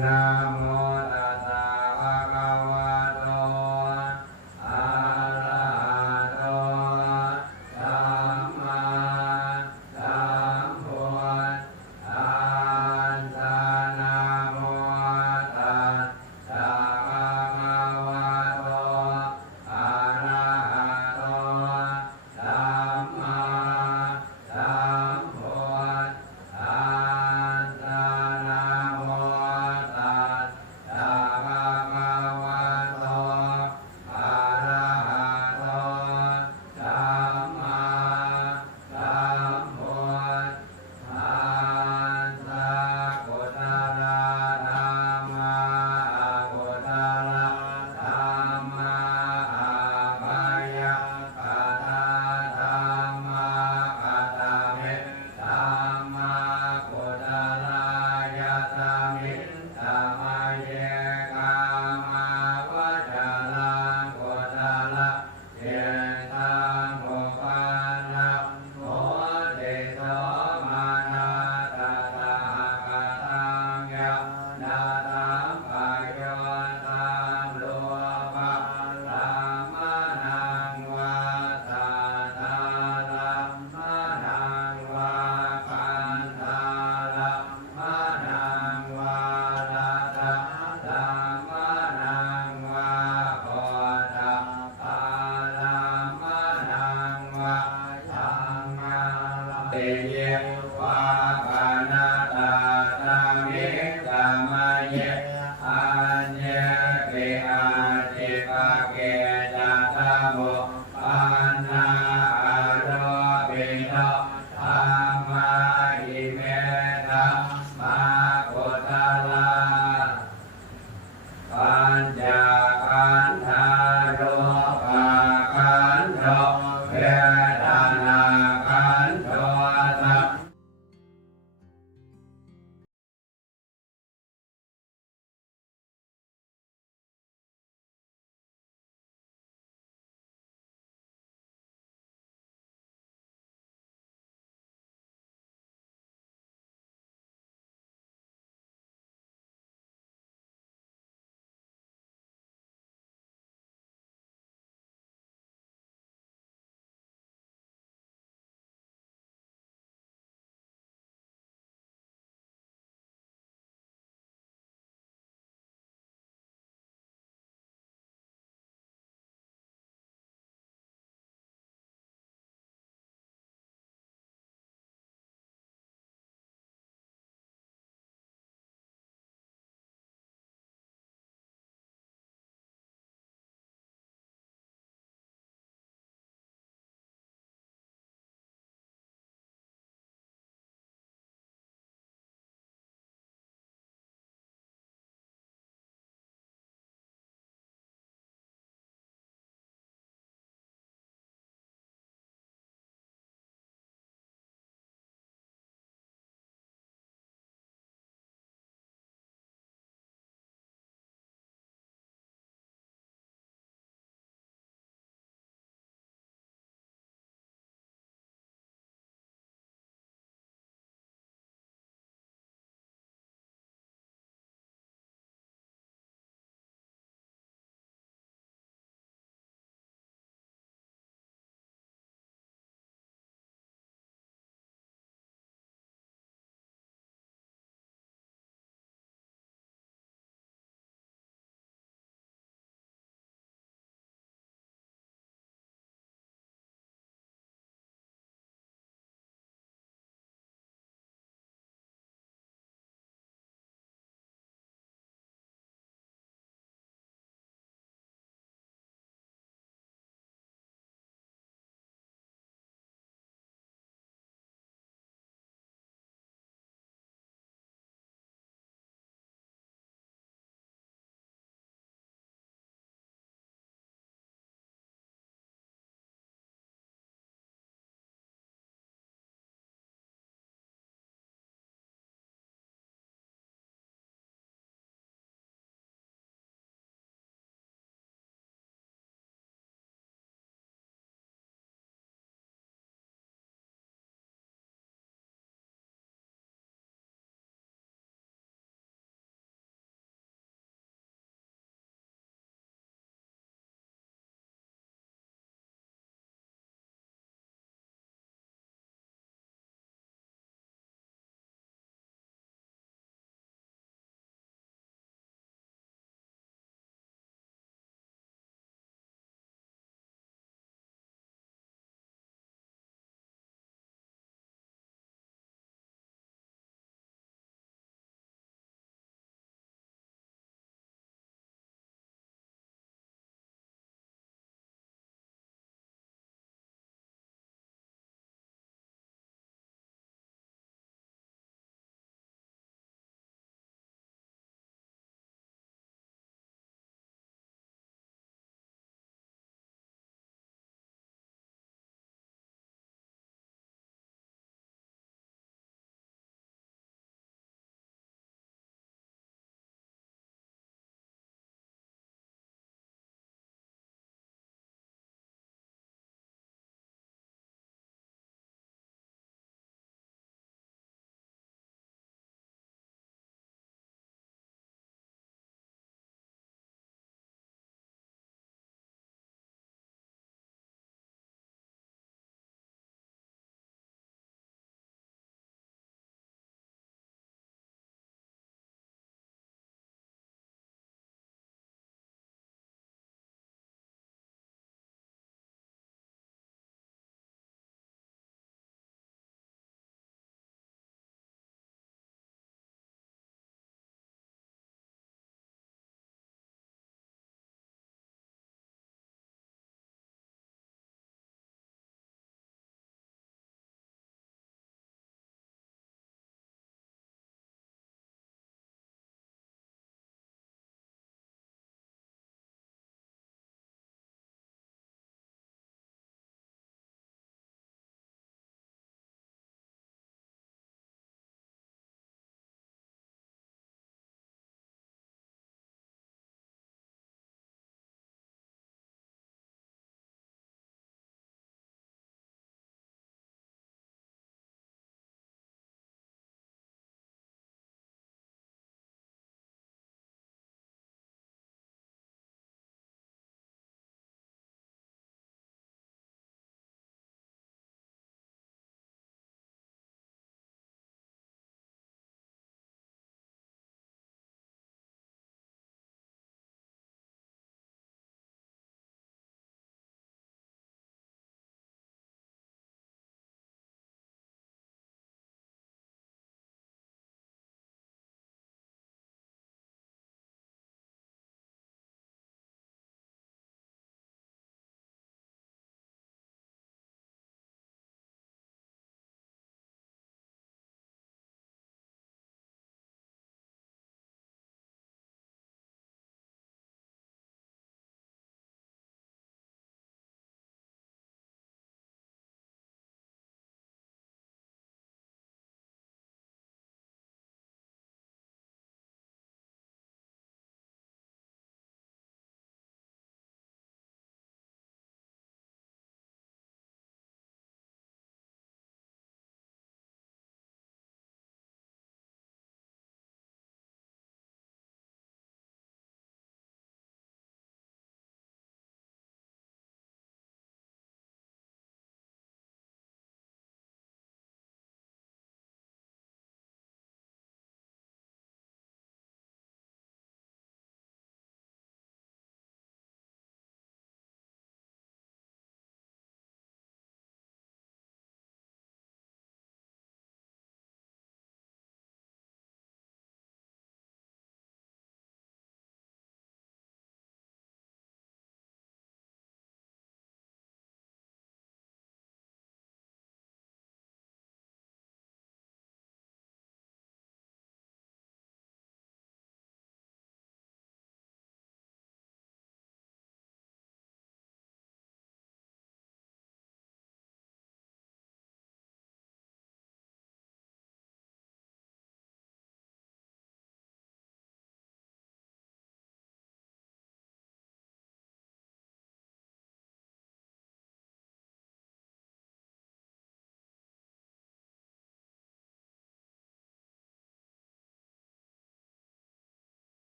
นะโมตัสสะภะคะวะโตอะระหะโตสัมมาสัมพุทธัสสะนะโมตัสสะภะคะวะโตอะระหะโตสัมมาสัมพุทธัสสะนะโมตัสสะภะคะวะโตอะระหะโตสัมมาสัมพุทธัสสะพุทธะธัมมาพุทธะธัมมาอะภยคัตถะธัมมาคัตถะมิธัมมาพุทธะยะสมิธัมมาเยกามาวะจารังพุทธะเยตังโภปันนังโหติโสมานะตตะกะตังยะนาตัมปะโยตัมโลภะธัมมานังวาสาตาธัมมานังวาคันธาธัมมานังวาระตะธัมมานังวาโพธะปาธัมมานังวาสังฆังติเยวะปะนะตาตังมิสัมมาเยอัญญปิอาติภะเกจัตตะโมปันนาอะโรปิโนธัมมาอิเมธัมมาพุทธะปัญจขันธารูปขันโธเวทนาขันโธสัง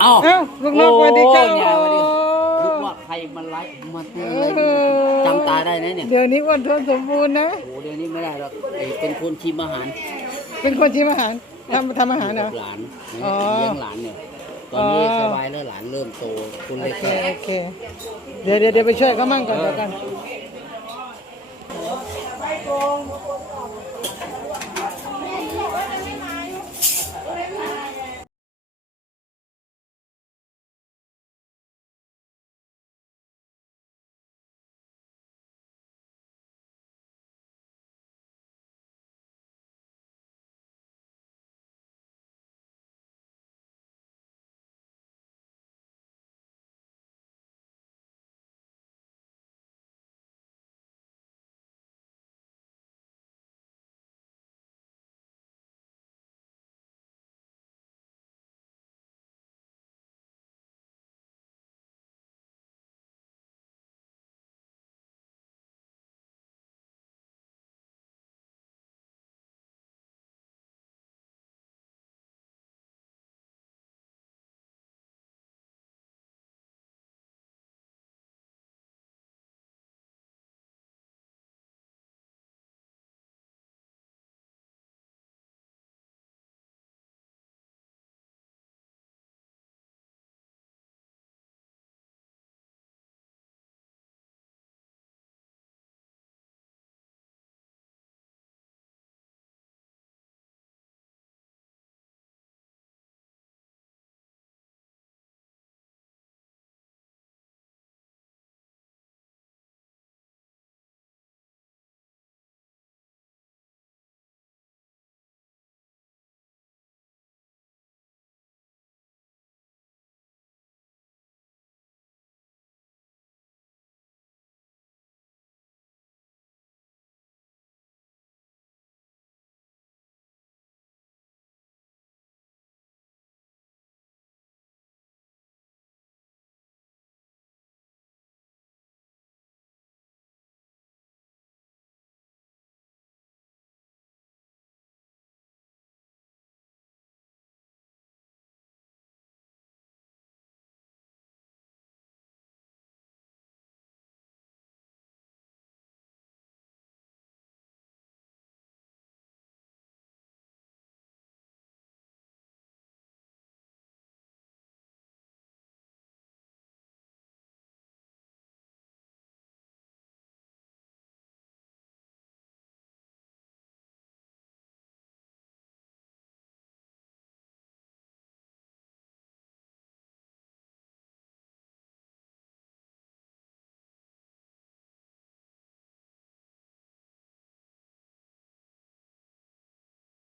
เอ้า เอ้าลูกนกสวัสดีครับ โอ้ยเนี่ยสวัสดีลูกนกใครมันไลฟ์มันอะไรจำตาได้นะเนี่ย เดี๋ยวนี้อ้วนท้วนสมบูรณ์นะ โอ้เดี๋ยวนี้ไม่ได้หรอกไอ้เป็นคนชิมอาหาร เป็นคนชิมอาหารทำอาหารเหรอ หลาน อ๋อ เลี้ยงหลานเนี่ยตอนนี้สบายแล้วหลานเริ่มโตคน โอ เล็ก เคโอเคเดี๋ยวไปช่วยเขามั่งก่อนเดี๋ยวกัน